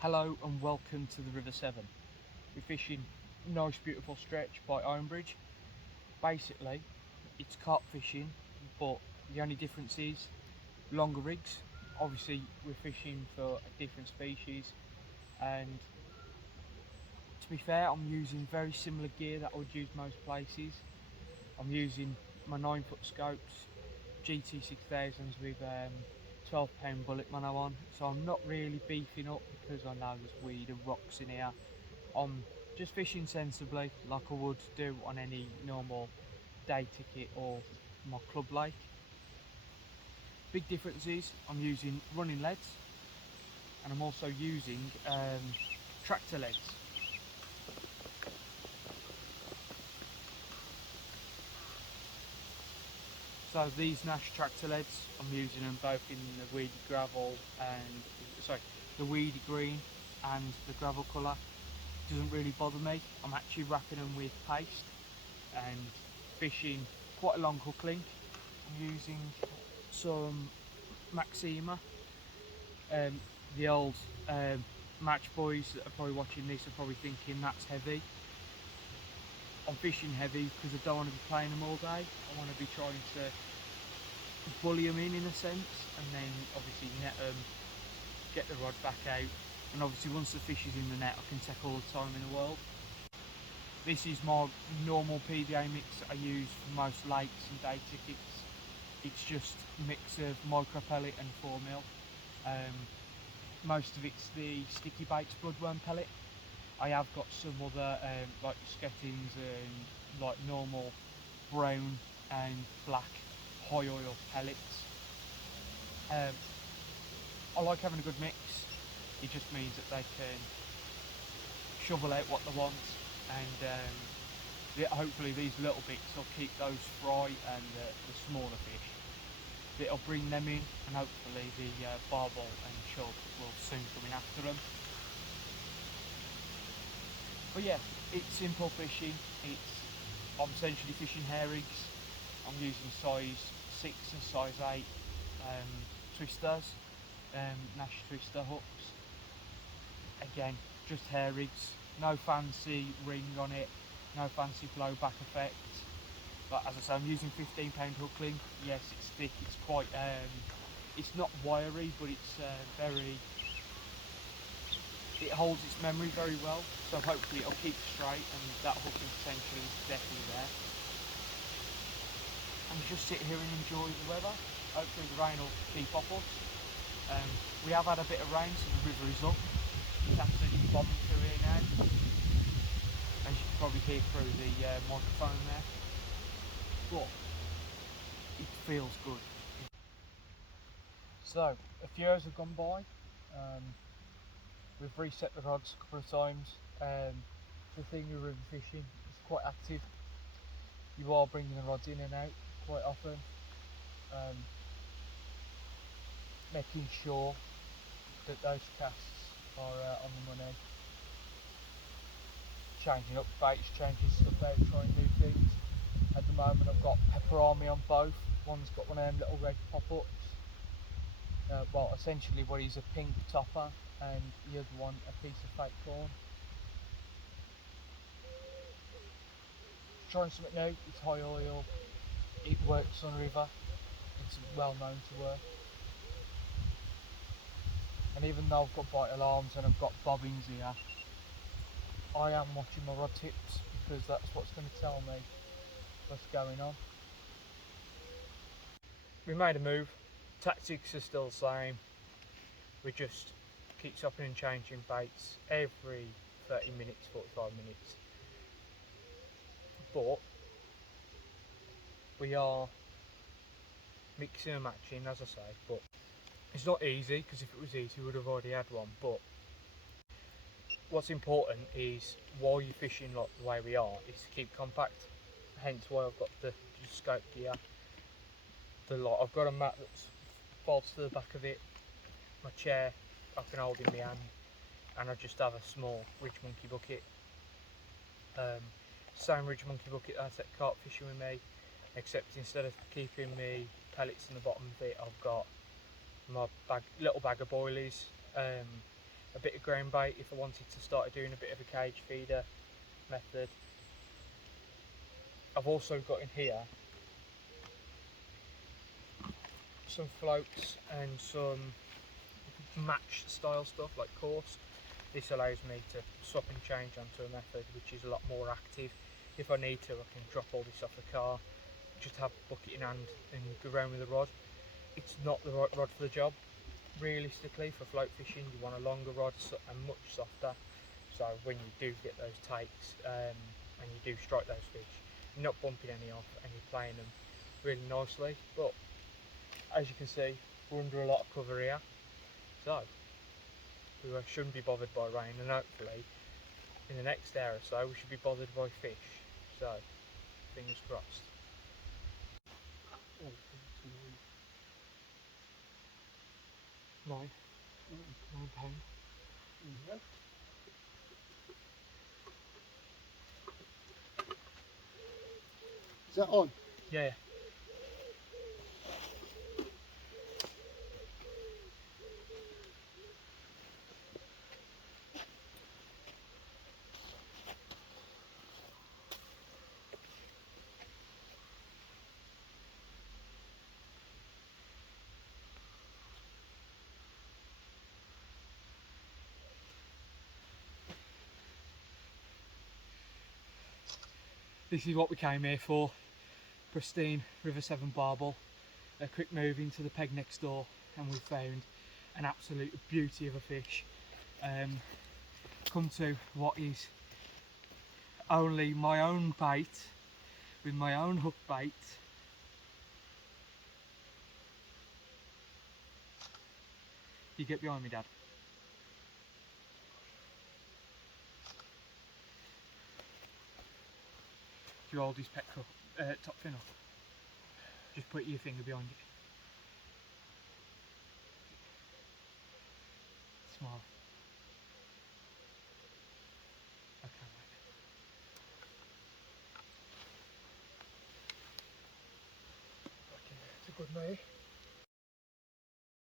Hello and welcome to the River Severn. We're fishing nice beautiful stretch by Ironbridge. Basically it's carp fishing, but the only difference is longer rigs. Obviously we're fishing for a different species, and to be fair I'm using very similar gear that I would use most places. I'm using my 9-foot scopes, GT6000s with 12-pound bullet mono on, so I'm not really beefing up because I know there's weed and rocks in here. I'm just fishing sensibly like I would do on any normal day ticket or my club lake. Big difference is I'm using running leads, and I'm also using tractor leads. So these Nash tractor leads, I'm using them both in the weedy gravel and the weedy green and the gravel colour. Doesn't really bother me. I'm actually wrapping them with paste and fishing quite a long hook link. I'm using some Maxima. The old match boys that are probably watching this are probably thinking that's heavy. I'm fishing heavy because I don't want to be playing them all day. I want to be trying to bully them in a sense, and then obviously net them, get the rod back out, and obviously once the fish is in the net I can take all the time in the world. This is my normal PVA mix that I use for most lakes and day tickets. It's just a mix of micro pellet and 4mm. Most of it's the sticky baits bloodworm pellet. I have got some other like skettings and like normal brown and black high oil pellets. I like having a good mix. It just means that they can shovel out what they want, and hopefully these little bits will keep those fry and the smaller fish. It'll bring them in, and hopefully the barbel and chub will soon come in after them. But yeah, it's simple fishing. I'm essentially fishing hair rigs. I'm using size 6 and size 8 twisters, Nash twister hooks. Again, just hair rigs, no fancy ring on it, no fancy blowback effect. But as I say, I'm using 15-pound hook link. Yes, it's thick, it's quite, it's not wiry, but it's it holds its memory very well. So hopefully it'll keep straight, and that hooking potential is definitely there. And just sit here and enjoy the weather. Hopefully the rain will keep off us. We have had a bit of rain, so the river is up. It's absolutely bombing through here now, as you can probably hear through the microphone there. But it feels good. So a few hours have gone by. We've reset the rods a couple of times. The thing with river fishing is quite active. You are bringing the rods in and out quite often, making sure that those casts are on the money. Changing up baits, changing stuff out, trying new things. At the moment I've got Pepper Army on both. One's got one of them little red pop-ups. Well, essentially what is a pink topper, and the other one a piece of fake corn. Trying something new. It's high oil. It works on the river. It's well known to work. And even though I've got bite alarms and I've got bobbins here, I am watching my rod tips because that's what's going to tell me what's going on. We made a move. Tactics are still the same. We just keep chopping and changing baits every 30 minutes, 45 minutes. But we are mixing and matching, as I say, but it's not easy, because if it was easy we would have already had one. But what's important is, while you're fishing like the way we are, is to keep compact. Hence why I've got the scope gear. I've got a mat that bolts to the back of it, my chair I can hold in my hand, and I just have a small Ridge Monkey bucket. Same Ridge Monkey bucket that I take carp fishing with me, except instead of keeping me pellets in the bottom of it, I've got my little bag of boilies. a bit of ground bait if I wanted to start doing a bit of a cage feeder method. I've also got in here some floats and some match style stuff like coarse. This allows me to swap and change onto a method which is a lot more active. If I need to, I can drop all this off the car, just have a bucket in hand and go around with the rod. It's not the right rod for the job. Realistically, for float fishing you want a longer rod and much softer, so when you do get those takes and you do strike those fish, you're not bumping any off and you're playing them really nicely. But as you can see, we're under a lot of cover here, so we shouldn't be bothered by rain, and hopefully in the next hour or so we should be bothered by fish, so fingers crossed. Oh, £9. Yep. Is that on? Yeah. This is what we came here for. Pristine River Severn Barble. A quick move into the peg next door and we've found an absolute beauty of a fish. Come to what is only my own bait with my own hook bait. You get behind me, Dad. Do you hold his top fin up? Just put your finger behind it. Smile. Okay, mate. Okay, it's a good mate.